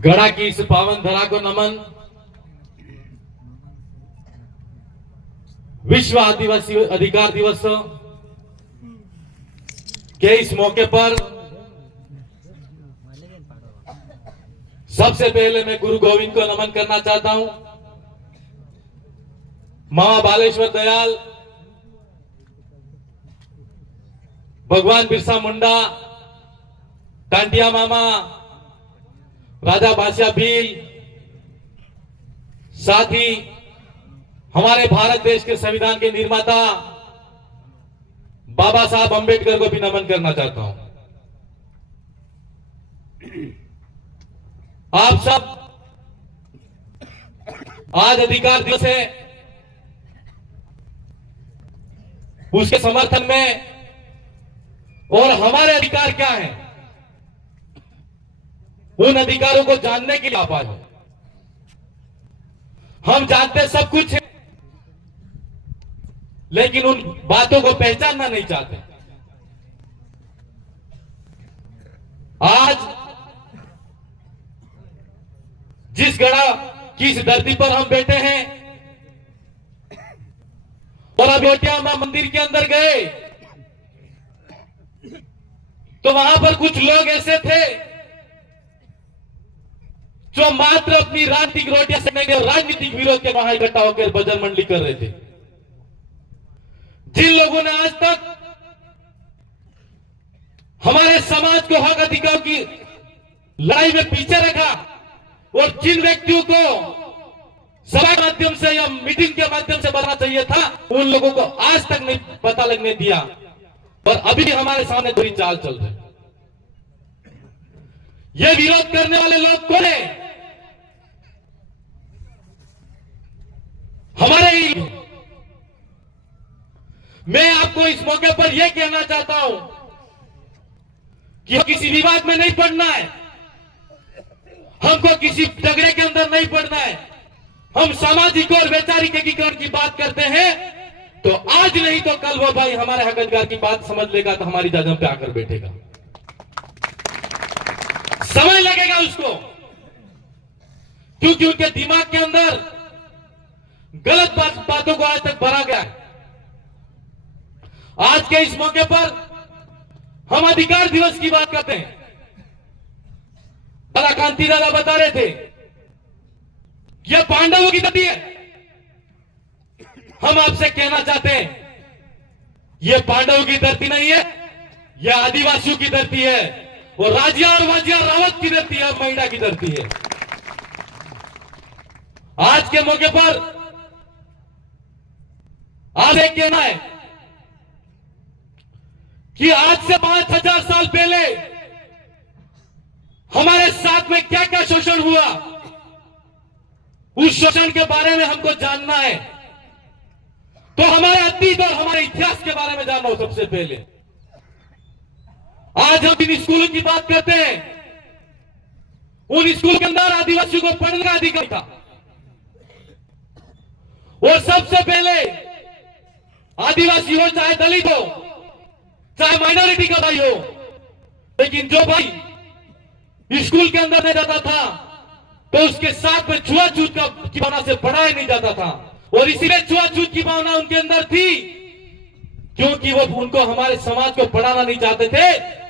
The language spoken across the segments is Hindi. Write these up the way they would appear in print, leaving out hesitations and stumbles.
गढ़ा की इस पावन धरा को नमन। विश्व आदिवासी अधिकार दिवस के इस मौके पर सबसे पहले मैं गुरु गोविंद को नमन करना चाहता हूं। मां बालेश्वर दयाल, भगवान बिरसा मुंडा, टांटिया मामा, राजा बादशाह भील, साथ ही हमारे भारत देश के संविधान के निर्माता बाबा साहब अंबेडकर को भी नमन करना चाहता हूं। आप सब आज अधिकार दिवस है, उसके समर्थन में और हमारे अधिकार क्या हैं, उन अधिकारों को जानने के लिए आप आए हो। हम जानते सब कुछ है, लेकिन उन बातों को पहचानना नहीं चाहते। आज जिस गढ़ा की इस धरती पर हम बैठे हैं और अयोध्या मां मंदिर के अंदर गए तो वहां पर कुछ लोग ऐसे थे जो मात्र अपनी राजनीतिक रोटियां सेकने के राजनीतिक विरोध के वहां इकट्ठा होकर भजन मंडली कर रहे थे। जिन लोगों ने आज तक हमारे समाज को हक अधिकार की लड़ाई में पीछे रखा और जिन व्यक्तियों को सभा के माध्यम से या मीटिंग के माध्यम से बताना चाहिए था, उन लोगों को आज तक नहीं पता लगने दिया और अभी भी हमारे सामने बुरी चाल चल रही। ये विरोध करने वाले लोग कौन है? हमारे ही। मैं आपको इस मौके पर यह कहना चाहता हूं कि किसी विवाद में नहीं पड़ना है, हमको किसी झगड़े के अंदर नहीं पड़ना है। हम सामाजिक और वैचारिक एकीकरण की बात करते हैं तो आज नहीं तो कल वो भाई हमारे हक अधिकार की बात समझ लेगा तो हमारी जगह पे आकर बैठेगा। समय लगेगा उसको, क्योंकि उनके दिमाग के अंदर गलत बातों को आज तक भरा गया है। आज के इस मौके पर हम अधिकार दिवस की बात करते हैं। दादा कांति दादा बता रहे थे यह पांडवों की धरती है। हम आपसे कहना चाहते हैं यह पांडवों की धरती नहीं है, यह आदिवासियों की धरती है, वो राजिया और वाजिया रावत की धरती है, महिला की धरती है। आज के मौके पर आज एक कहना है कि आज से 5000 साल पहले हमारे साथ में क्या क्या शोषण हुआ, उस शोषण के बारे में हमको जानना है। तो हमारे अतीत और हमारे इतिहास के बारे में जानना हो सबसे पहले। आज हम इन स्कूलों की बात करते हैं, उन स्कूल के अंदर आदिवासियों को पढ़ने का अधिकार था और सबसे पहले आदिवासी हो चाहे दलित हो चाहे माइनॉरिटी का भाई हो, लेकिन जो भाई स्कूल के अंदर नहीं जाता था तो उसके साथ में छुआछूत की भावना से पढ़ाया नहीं जाता था और इसीलिए छुआछूत की भावना उनके अंदर थी क्योंकि वो उनको हमारे समाज को पढ़ाना नहीं चाहते थे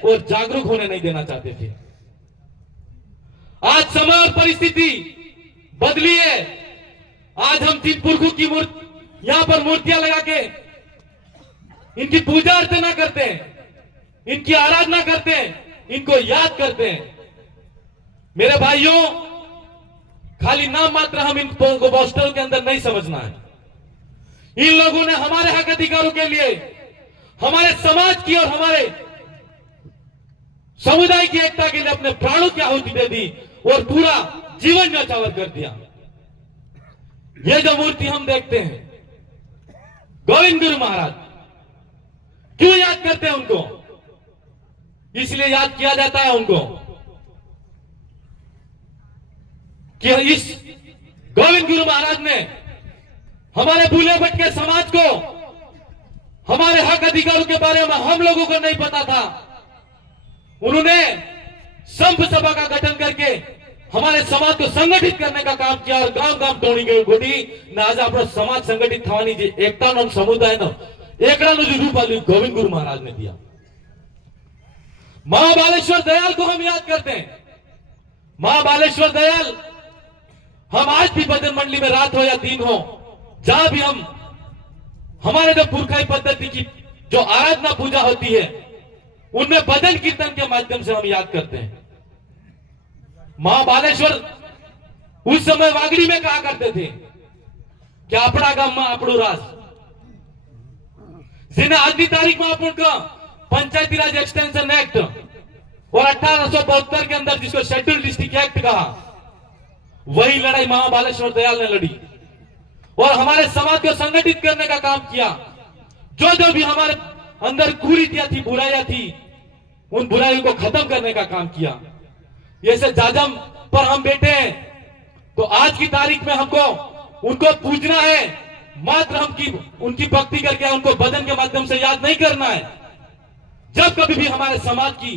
और जागरूक होने नहीं देना चाहते थे। आज समय और परिस्थिति बदली है। आज हम जिन पुरखों की यहां पर मूर्तियां लगा के इनकी पूजा अर्चना करते हैं, इनकी आराधना करते हैं, इनको याद करते हैं। मेरे भाइयों, खाली नाम मात्र हम इनको पोस्टर के अंदर नहीं समझना है। इन लोगों ने हमारे हक अधिकारों के लिए हमारे समाज की और हमारे समुदाय की एकता के लिए अपने प्राणों की आहुति दे दी और पूरा जीवन न्यौछावर कर दिया। ये जो मूर्ति हम देखते हैं, गोविंद गुरु महाराज, क्यों याद करते हैं उनको? इसलिए याद किया जाता है उनको कि इस गोविंद गुरु महाराज ने हमारे भूले भटके समाज को, हमारे हक अधिकारों के बारे में हम लोगों को नहीं पता था, उन्होंने संघ सभा का गठन करके हमारे समाज को संगठित करने का काम किया और गांव गांव टोणी गई गोटी ना आज આપણો સમાજ સંગઠિત થવાની જે એકતાનો સમુદાયનો એકડાનો જે રૂપ આલ્યું गोविंद गुरु महाराज ने दिया। महाबालेश्वर दयाल को हम याद करते हैं। महाबालेश्वर दयाल, हम आज भी भजन मंडली में रात हो या दिन हो, जहां भी हम हमारे जो पुरखाई पद्धति की जो आराधना पूजा होती है उनमें भजन कीर्तन के माध्यम से हम याद करते हैं। महाबालेश्वर उस समय वागड़ी में कहा करते थे कि अपना गाम में આપણું રાજ, जिन्हें आज की तारीख में अपन का पंचायती राज एक्सटेंशन एक्ट और 1872 के अंदर जिसको शेड्यूल डिस्ट्रिक्ट एक्ट कहा, वही लड़ाई महाबालेश्वर दयाल ने लड़ी और हमारे समाज को संगठित करने का काम किया। जो भी हमारे अंदर कुरीतियां थी, बुराइयां थी, उन बुराइयों को खत्म करने का काम किया। जैसे जाजम पर हम बैठे हैं तो आज की तारीख में हमको उनको पूजना है, मात्र हम उनकी भक्ति करके उनको भजन के माध्यम से याद नहीं करना है। जब कभी भी हमारे समाज की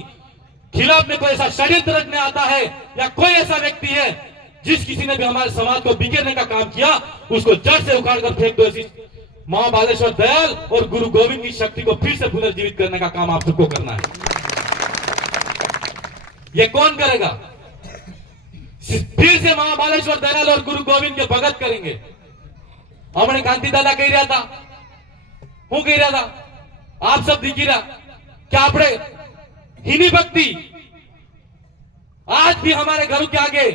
खिलाफ में कोई ऐसा षड्यंत्र रखने आता है या कोई ऐसा व्यक्ति है जिस किसी ने भी हमारे समाज को बिखेरने का काम किया, उसको जड़ से उखाड़ कर फेंक दो। ऐसी महाबालेश्वर दयाल और गुरु गोविंद की शक्ति को फिर से पुनर्जीवित करने का काम आप सबको करना है। ये कौन करेगा? फिर से महाबालेश्वर दयाल और गुरु गोविंद के भगत करेंगे। हमने कांति दादा कह रहा था, हूं कह रहा था, आप सब दिखी रहा क्या आपने हिनी भक्ति आज भी हमारे घरों के आगे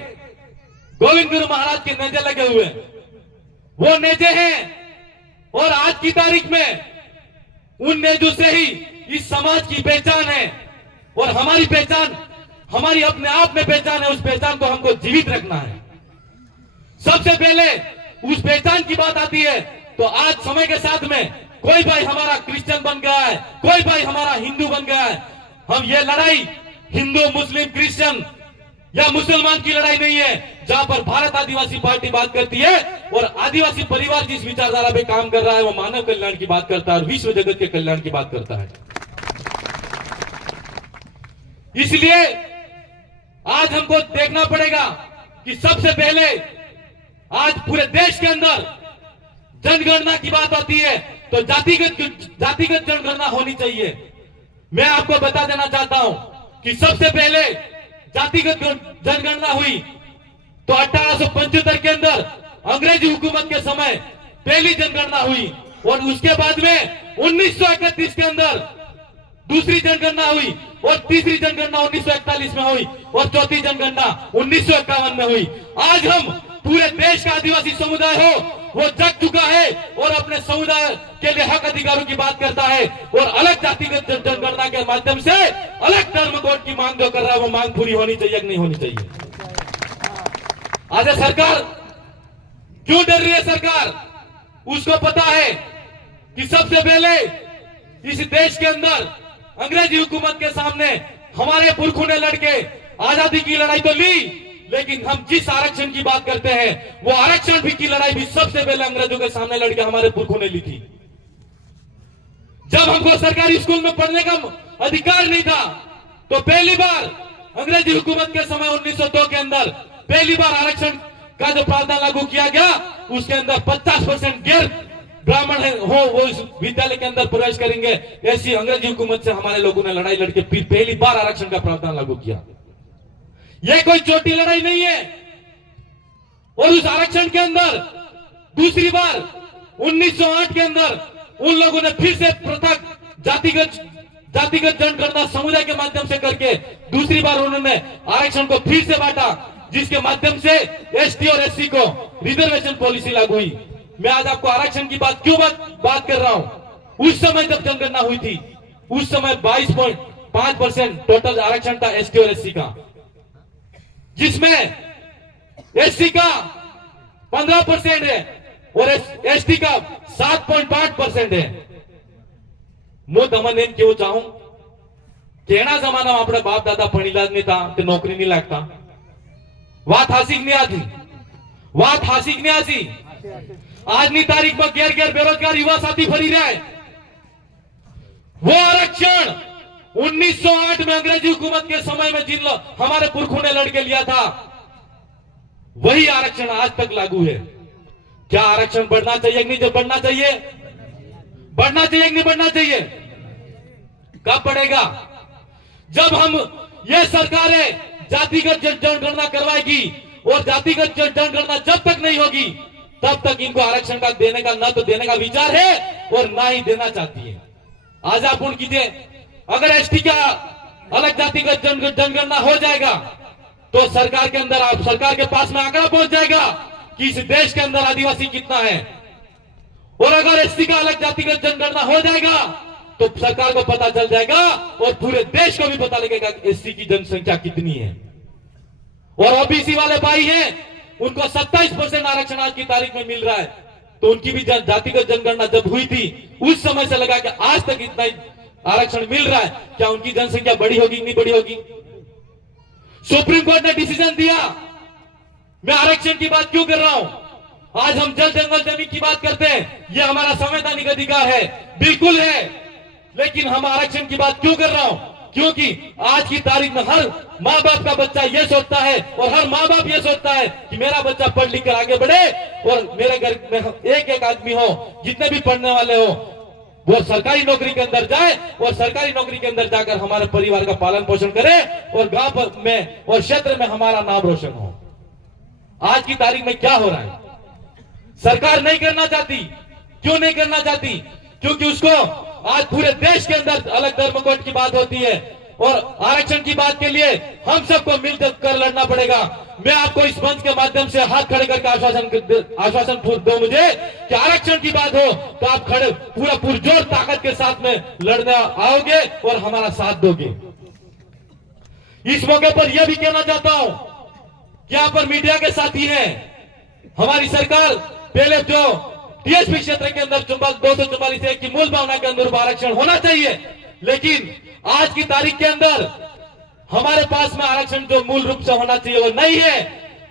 गोविंद गुरु महाराज के नेजे लगे हुए हैं। वो नेजे हैं और आज की तारीख में उन नेजों से ही इस समाज की पहचान है और हमारी पहचान, हमारी अपने आप में पहचान है। उस पहचान को हमको जीवित रखना है। सबसे पहले उस पहचान की बात आती है तो आज समय के साथ में कोई भाई हमारा क्रिश्चियन बन गया है, कोई भाई हमारा हिंदू बन गया है। हम ये लड़ाई हिंदू मुस्लिम क्रिश्चियन या मुसलमान की लड़ाई नहीं है। जहां पर भारत आदिवासी पार्टी बात करती है और आदिवासी परिवार जिस विचारधारा पे काम कर रहा है वो मानव कल्याण की बात करता है और विश्व जगत के कल्याण की बात करता है। इसलिए आज हमको देखना पड़ेगा कि सबसे पहले आज पूरे देश के अंदर जनगणना की बात आती है तो जातिगत जनगणना होनी चाहिए। मैं आपको बता देना चाहता हूं कि सबसे पहले जातिगत जनगणना हुई तो 1875 के अंदर अंग्रेजी हुकूमत के समय पहली जनगणना हुई और उसके बाद में 1931 के अंदर दूसरी जनगणना हुई और तीसरी जनगणना 1941 में हुई और चौथी जनगणना 1951 में हुई। आज हम पूरे देश का आदिवासी समुदाय हो वो जग चुका है और अपने समुदाय के लिए हक अधिकारों की बात करता है और अलग जातिगत जनगणना के माध्यम से अलग धर्म कोड की मांग जो कर रहा है वो मांग पूरी होनी चाहिए कि नहीं होनी चाहिए। आज सरकार क्यों डर रही है? सरकार उसको पता है कि सबसे पहले इस देश के अंदर अंग्रेजी हुकूमत के सामने हमारे पुरखों ने लड़के आजादी की लड़ाई तो ली, लेकिन हम जिस आरक्षण की बात करते हैं वो आरक्षण भी की लड़ाई भी सबसे पहले अंग्रेजों के सामने लड़के हमारे पुरखों ने ली थी। जब हमको सरकारी स्कूल में पढ़ने का अधिकार नहीं था तो पहली बार अंग्रेजी हुकूमत के समय 1902 के अंदर पहली बार आरक्षण का जो प्रावधान लागू किया गया उसके अंदर 50% गैर ब्राह्मण हो वो इस विद्यालय के अंदर प्रवेश करेंगे। ऐसी अंग्रेजी हुकूमत से हमारे लोगों ने लड़ाई लड़के फिर पहली बार आरक्षण का प्रावधान लागू किया। यह कोई छोटी लड़ाई नहीं है। और उस आरक्षण के अंदर दूसरी बार 1908 के अंदर उन लोगों ने फिर से पृथक जातिगत जनगणना समुदाय के माध्यम से करके दूसरी बार उन्होंने आरक्षण को फिर से बांटा, जिसके माध्यम से एसटी और एससी को रिजर्वेशन पॉलिसी लागू हुई। मैं आज आपको आरक्षण की बात क्यों बात कर रहा हूं? उस समय जब जनगणना हुई थी उस समय 22.5% टोटल आरक्षण था एसटी और एससी का, जिसमें एससी का 15% है और एसटी का 7.5% है। હું તમને એમ કેવું ચાહું કે એના જમાનામાં આપણે બાપ દાદા ભણેલા જ નતા તે નોકરી નહીં લાગતા। વાત હાસી નહીં આતી, વાત હાસી નહીં આતી। આજની તારીખમાં ઘેર ઘેર બેરોજગાર યુવા સાથી ફરી રહ્યા है। वो आरक्षण 1908 में अंग्रेजी हुकूमत के समय में जिन हमारे पुरखों ने लड़के लिया था वही आरक्षण आज तक लागू है। क्या आरक्षण बढ़ना चाहिए कि नहीं? जब बढ़ना चाहिए, बढ़ना चाहिए कि नहीं बढ़ना चाहिए? कब बढ़ेगा? जब हम ये सरकारें जातिगत जनगणना करवाएगी, और जातिगत जनगणना जब तक नहीं होगी तब तक इनको आरक्षण का देने का न तो देने का विचार है और ना ही देना चाहती है। आज आप पूर्ण कीजिए, अगर एसटी का अलग जातिगत जनगणना हो जाएगा तो सरकार के अंदर, आप सरकार के पास में आंकड़ा पहुंच जाएगा कि इस देश के अंदर आदिवासी कितना है। और अगर एसटी का अलग जातिगत जनगणना हो जाएगा तो सरकार को पता चल जाएगा और पूरे देश को भी पता लगेगा कि एसटी की जनसंख्या कितनी है। और ओबीसी वाले भाई हैं, उनको 27% आरक्षण आज की तारीख में मिल रहा है। तो उनकी भी जातिगत जनगणना जब हुई थी उस समय से लगा कि आज तक इतना आरक्षण मिल रहा है, क्या उनकी जनसंख्या बड़ी होगी नहीं बड़ी होगी? सुप्रीम कोर्ट ने डिसीजन दिया। मैं आरक्षण की बात क्यों कर रहा हूं? आज हम जल जंगल जमीन की बात करते हैं, यह हमारा संवैधानिक अधिकार है, बिल्कुल है, लेकिन हम आरक्षण की बात क्यों कर रहा हूं? क्योंकि आज की तारीख में हर माँ बाप का बच्चा यह सोचता है और हर माँ बाप यह सोचता है कि मेरा बच्चा पढ़ लिख कर आगे बढ़े और मेरे घर में एक एक आदमी हो, जितने भी पढ़ने वाले हो वो सरकारी नौकरी के अंदर जाए और सरकारी नौकरी के अंदर जाकर हमारे परिवार का पालन पोषण करे और गांव में और क्षेत्र में हमारा नाम रोशन हो। आज की तारीख में क्या हो रहा है? सरकार नहीं करना चाहती। क्यों नहीं करना चाहती? क्योंकि उसको आज पूरे देश के अंदर अलग धर्म कोड की बात होती है और आरक्षण की बात के लिए हम सबको मिलकर लड़ना पड़ेगा। मैं आपको इस मंच के माध्यम से हाथ खड़े करके आश्वासन दो मुझे कि आरक्षण की बात हो तो आप खड़े पूरा पुरजोर ताकत के साथ में लड़ने आओगे और हमारा साथ दोगे। इस मौके पर यह भी कहना चाहता हूं कि यहां पर मीडिया के साथी हैं। हमारी सरकार पहले जो टीएसपी क्षेत्र के अंदर 244 की मूल भावना के अनुरूप आरक्षण होना चाहिए, लेकिन आज की तारीख के अंदर हमारे पास में आरक्षण जो मूल रूप से होना चाहिए वो नहीं है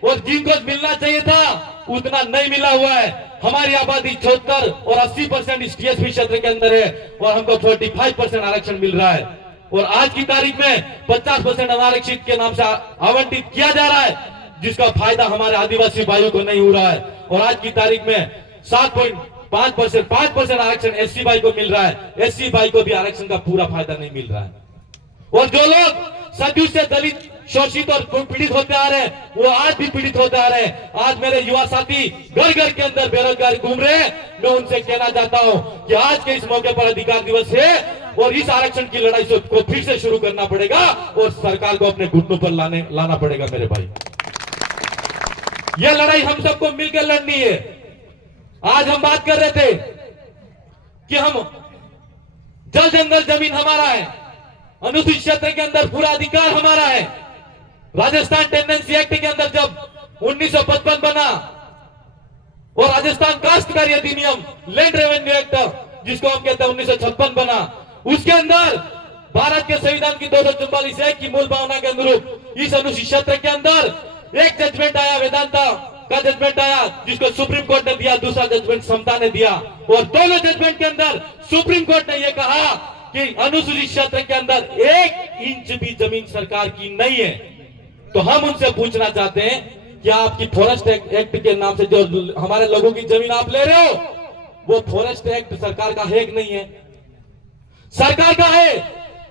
और जिनको मिलना चाहिए था उतना नहीं मिला हुआ है। हमारी आबादी 74 और 80% इस टीएसपी क्षेत्र के अंदर है और हमको 45% आरक्षण मिल रहा है और आज की तारीख में 50% अनारक्षित के नाम से आवंटित किया जा रहा है, जिसका फायदा हमारे आदिवासी भाइयों को नहीं हो रहा है। और आज की तारीख में 5% आरक्षण एससी भाई को मिल रहा है, एससी भाई को भी आरक्षण का पूरा फायदा नहीं मिल रहा है। और जो लोग सदियों से दलित शोषित और पीड़ित होते आ रहे हैं वो आज भी पीड़ित होते आ रहे हैं। आज मेरे युवा साथी घर घर के अंदर बेरोजगार घूम रहे हैं। मैं उनसे कहना चाहता हूं कि आज के इस मौके पर अधिकार दिवस है और इस आरक्षण की लड़ाई को फिर से शुरू करना पड़ेगा और सरकार को अपने घुटनों पर लाना पड़ेगा। मेरे भाई, यह लड़ाई हम सबको मिलकर लड़नी है। आज हम बात कर रहे थे कि हम जल जंगल जमीन हमारा है, अनुसूचित क्षेत्र के अंदर पूरा अधिकार हमारा है। राजस्थान टेंडेंसी एक्ट के अंदर जब 1955 बना और राजस्थान काश्तकारी अधिनियम लैंड रेवेन्यू एक्ट जिसको हम कहते हैं 1956 बना, उसके अंदर भारत के संविधान की 244 की मूल भावना के अनुरूप इस अनुसूचित क्षेत्र के अंदर एक जजमेंट आया, वेदांता का जजमेंट आया जिसको सुप्रीम कोर्ट ने दिया, दूसरा जजमेंट समता ने दिया और दोनों जजमेंट के अंदर सुप्रीम कोर्ट ने यह कहा कि अनुसूचित क्षेत्र के अंदर 1 इंच भी जमीन सरकार की नहीं है। तो हम उनसे पूछना चाहते हैं कि आपकी फॉरेस्ट एक्ट के नाम से जो हमारे लोगों की जमीन आप ले रहे हो वो फॉरेस्ट एक्ट सरकार का है कि नहीं है? सरकार का है।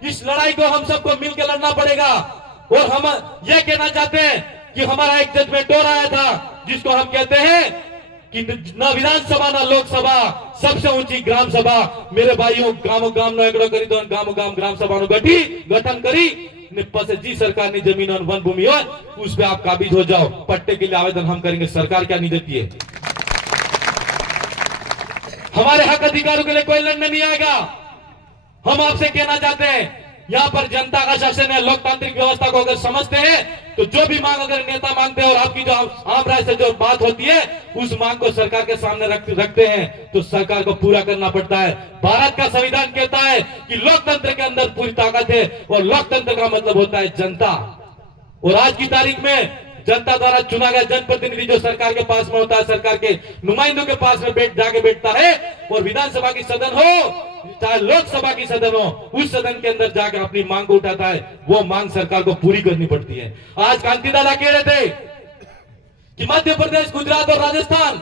इस लड़ाई को हम सबको मिलकर लड़ना पड़ेगा और हम यह कहना चाहते हैं कि हमारा एक जजमेंट और आया था जिसको हम कहते हैं कि न विधानसभा न लोकसभा, सबसे ऊंची ग्राम सभा। मेरे भाइयों, गांव गांव नो एकड़ो करी दो, गांव गांव ग्राम सभा नो गठन करी ने जी सरकार ने जमीन और वन भूमि हो उस पे आप काबिज हो जाओ। पट्टे के लिए आवेदन हम करेंगे, सरकार क्या नहीं देती है। हमारे हक अधिकारों के लिए कोई लड़ने नहीं आएगा। हम आपसे कहना चाहते हैं, यहाँ पर जनता का शासन है, लोकतांत्रिक व्यवस्था को अगर समझते हैं तो जो भी मांग अगर नेता मांगते हैं और आपकी जो आम राय से जो बात होती है उस मांग को सरकार के सामने रखते हैं तो सरकार को पूरा करना पड़ता है। भारत का संविधान कहता है कि लोकतंत्र के अंदर पूरी ताकत है और लोकतंत्र का मतलब होता है जनता। और आज की तारीख में जनता द्वारा चुना गया जनप्रतिनिधि जो सरकार के पास में होता है, सरकार के नुमाइंदों के पास में जाके बैठता है और विधानसभा की सदन हो चाहे लोकसभा की सदन हो, उस सदन के अंदर जाकर अपनी मांग को उठाता है। वो मांग सरकार को पूरी करनी पड़ती है। आज कांति दादा कह रहे थे कि मध्य प्रदेश, गुजरात और राजस्थान,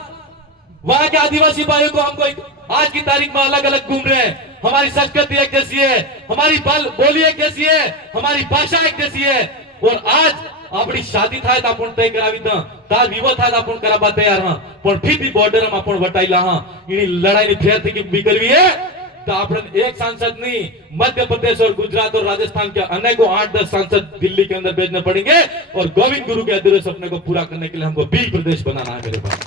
वहां के आदिवासी भाइयों को हमको आज की तारीख में अलग अलग घूम रहे हैं। हमारी संस्कृति एक जैसी है, हमारी बोली एक जैसी है, हमारी भाषा एक जैसी है। और आज अपनी शादी થાય તો आपण તય કરાવી દ તાર વિવો થાય તો आपण કરાવવા તૈયાર હા, પણ ફીથી બોર્ડર માં आपण વટાઈલા હા। ઈની લડાઈની ફેર થી ઉભી કરવી है तो આપણે एक सांसद नहीं, मध्य प्रदेश और गुजरात और राजस्थान के अनेकों 8-10 सांसद दिल्ली के अंदर भेजने पड़ेंगे। और गोविंद गुरु के अधूरे सपने को पूरा करने के लिए हमको 20 प्रदेश बनाना है मेरे पास।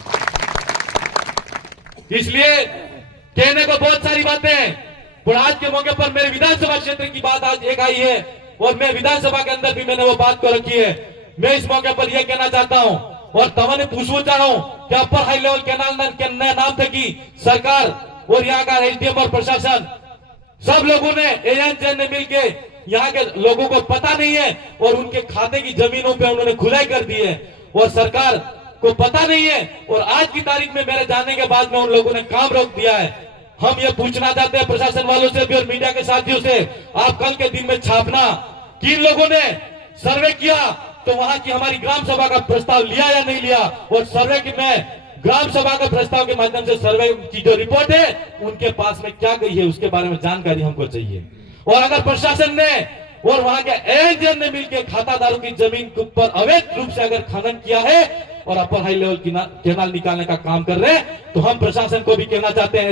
इसलिए कहने को बहुत सारी बातें हैं, पर आज के मौके पर मेरे विधानसभा क्षेत्र की बात आज एक आई है और मैं विधानसभा के अंदर भी मैंने वो बात को रखी है। मैं इस मौके पर यह कहना चाहता हूं और तमने पूछना चाह रहा हूं कि अपर हाई लेवल कैनाल के नया नाम थे कि सरकार और यहाँ का एसडीएम और प्रशासन सब लोगों ने एजेंट ने मिलके यहाँ के लोगों को पता नहीं है और उनके खाते की जमीनों पे उन्होंने खुलाई कर दी है और सरकार को पता नहीं है। और आज की तारीख में मेरे जाने के बाद में उन लोगों ने काम रोक दिया है। हम ये पूछना चाहते हैं प्रशासन वालों से भी और मीडिया के साथियों से, आप कल के दिन में छापना कि इन लोगों ने सर्वे किया तो वहां की हमारी ग्राम सभा का प्रस्ताव लिया या नहीं लिया, और सर्वे की में ग्राम सभा के प्रस्ताव के माध्यम से सर्वे की जो रिपोर्ट है उनके पास में क्या गई है उसके बारे में जानकारी हमको चाहिए। और अगर प्रशासन ने और वहां के एजेंट ने मिलकर खातादारों की जमीन के ऊपर अवैध रूप से अगर खनन किया है और अपर हाई लेवल कैनाल निकालने का काम कर रहे हैं, तो हम प्रशासन को भी कहना चाहते हैं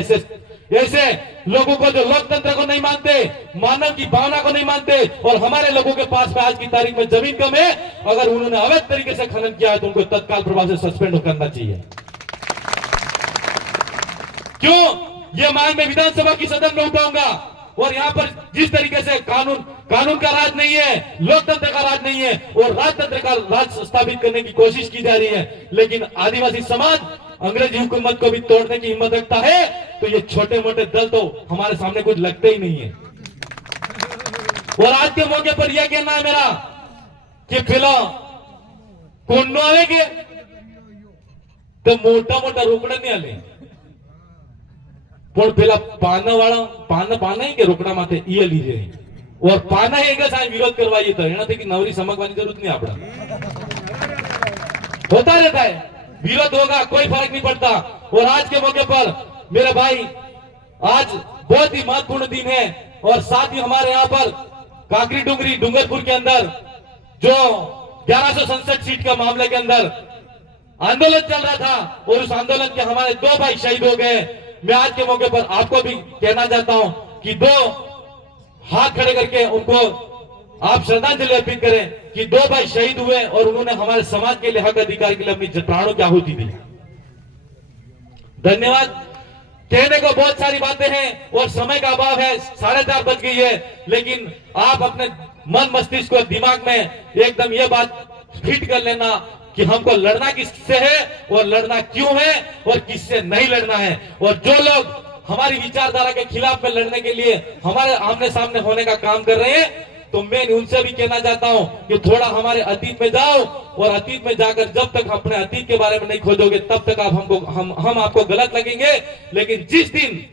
ऐसे लोगों को जो लोकतंत्र को नहीं मानते, मानव की भावना को नहीं मानते और हमारे लोगों के पास में आज की तारीख में जमीन कम है, अगर उन्होंने अवैध तरीके से खनन किया है तो उनको तत्काल प्रभाव से सस्पेंड करना चाहिए। क्यों ये मांग मैं विधानसभा की सदन में उठाऊंगा। और यहाँ पर जिस तरीके से कानून का राज नहीं है, लोकतंत्र का राज नहीं है और राजतंत्र का राज स्थापित करने की कोशिश की जा रही है, लेकिन आदिवासी समाज अंग्रेजी हुकूमत को भी तोड़ने की हिम्मत रखता है, तो ये छोटे मोटे दल तो हमारे सामने कुछ लगते ही नहीं है। और आज के मौके पर यह कहना है मेरा कि पेला कोण आवे तो मोटा मोटा रोकड़ा नहीं आले, પણ પેલા પાનાવાળા પાના કે રોકડા માથે ઈ લીધે और पाना है का साहब विरोध करवाइए तो एना थे कि नवरी समकवानी जरूरत नहीं आपड़ा होता रहता है, विरोध होगा कोई फर्क नहीं पड़ता। और आज के मौके पर मेरे भाई आज बहुत ही महत्वपूर्ण दिन है और साथ ही हमारे यहाँ पर काकरी डुंगरी डूंगरपुर के अंदर जो 1167 सीट का मामले के अंदर आंदोलन चल रहा था और उस आंदोलन के हमारे 2 भाई शहीद हो गए। मैं आज के मौके पर आपको भी कहना चाहता हूं कि 2 हाथ खड़े करके उनको आप श्रद्धांजलि अर्पित करें कि 2 भाई शहीद हुए और उन्होंने हमारे समाज के लिए हक अधिकार के लिए अपनी प्राणों की आहुति दी। धन्यवाद। कहने को बहुत सारी बातें हैं और समय का अभाव है, 4:30 बज गई है, लेकिन आप अपने मन मस्तिष्क को दिमाग में एकदम ये बात फिट कर लेना कि हमको लड़ना किससे है और लड़ना क्यों है और किससे नहीं लड़ना है। और जो लोग हमारी विचारधारा के खिलाफ में लड़ने के लिए हमारे आमने सामने होने का काम कर रहे हैं, तो मैं उनसे भी कहना चाहता हूं कि थोड़ा हमारे अतीत में जाओ और अतीत में जाकर जब तक अपने अतीत के बारे में नहीं खोजोगे तब तक आप हम आपको गलत लगेंगे। लेकिन जिस दिन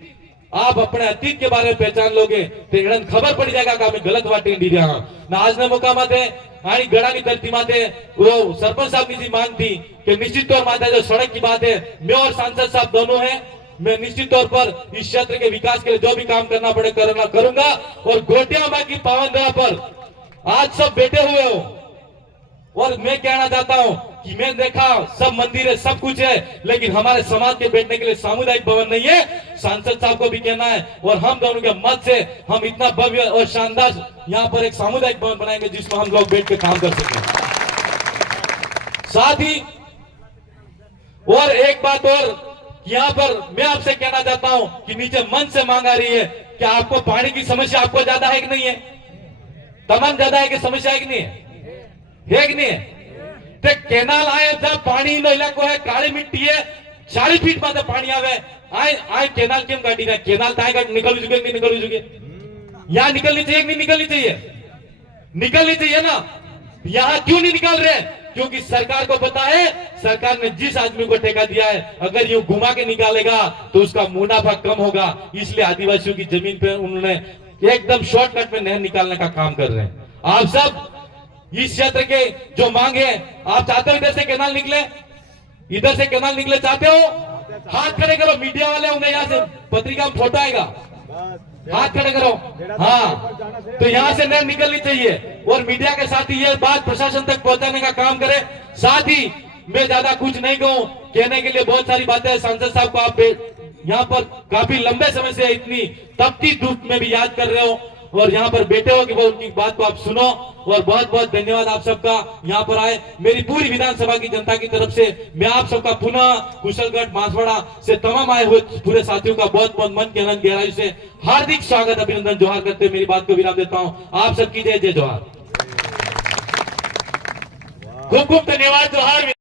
आप अपने अतीत के बारे में पहचान लोगे तो खबर पड़ जाएगा कि हमें गलत वाटे डी रहा ना। आज ने मौका माते आणि गड़ा की धरती माते वो सरपंच साहब की मांग थी कि निश्चित तौर माते जो सड़क की बात है, मैं और सांसद साहब दोनों हैं, मैं निश्चित तौर पर इस क्षेत्र के विकास के लिए जो भी काम करना पड़े करूंगा। और गोटिया माँ की पावन धरा पर आज सब बैठे हुए हो और मैं कहना चाहता हूं कि मैं देखा सब मंदिर है, सब कुछ है, लेकिन हमारे समाज के बैठने के लिए सामुदायिक भवन नहीं है। सांसद साहब को भी कहना है और हम दोनों के मत से हम इतना भव्य और शानदार यहाँ पर एक सामुदायिक भवन बनाएंगे जिसमें हम लोग बैठ के काम कर सकें। साथ ही और एक बात और यहाँ पर मैं आपसे कहना चाहता हूं कि नीचे मन से मांग आ रही है कि आपको पानी की समस्या आपको ज्यादा है कि नहीं है? तमाम ज्यादा है कि समस्या है कि नहीं है कि नहीं है? ते केनाल आए जब पानी नो इलाको है, काली मिट्टी है, 40 फीट माथे पानी आवे, आए केनाल केम काटी ना? केनाल ताए का निकल चुके नहीं निकल चुके? यहाँ निकलनी चाहिए कि नहीं निकलनी चाहिए? निकलनी चाहिए ना। यहाँ क्यों नहीं निकल रहे? क्योंकि सरकार को पता है, सरकार ने जिस आदमी को ठेका दिया है अगर यूं घुमा के निकालेगा तो उसका मुनाफा कम होगा, इसलिए आदिवासियों की जमीन पे उन्होंने एकदम शॉर्टकट में नहर निकालने का काम कर रहे हैं। आप सब इस क्षेत्र के जो मांग है, आप चाहते हो इधर से केनाल निकले? इधर से केनाल निकले चाहते हो, हाथ खड़े करो। मीडिया वाले होंगे यहाँ से, पत्रिका में फोटो आएगा, हाथ खड़े करो। हाँ, तो यहाँ से नहर निकलनी चाहिए और मीडिया के साथ ही ये बात प्रशासन तक पहुंचाने का काम करे। साथ ही मैं ज्यादा कुछ नहीं कहूँ, कहने के लिए बहुत सारी बातें। सांसद साहब को आप यहाँ पर काफी लंबे समय से इतनी तपती धूप में भी याद कर रहे हो और यहाँ पर बैठे हो कि वो उनकी बात को आप सुनो। और बहुत बहुत धन्यवाद आप सबका यहाँ पर आए। मेरी पूरी विधानसभा की जनता की तरफ से मैं आप सबका पुनः कुशलगढ़ बांसवाड़ा से तमाम आए हुए पूरे साथियों का बहुत बहुत मन के अनंत गहराई से हार्दिक स्वागत, अभिनंदन, जोहार करते मेरी बात को विराम देता हूँ। आप सबकी जय जय जोहार। खूब खूब धन्यवाद, जोहार।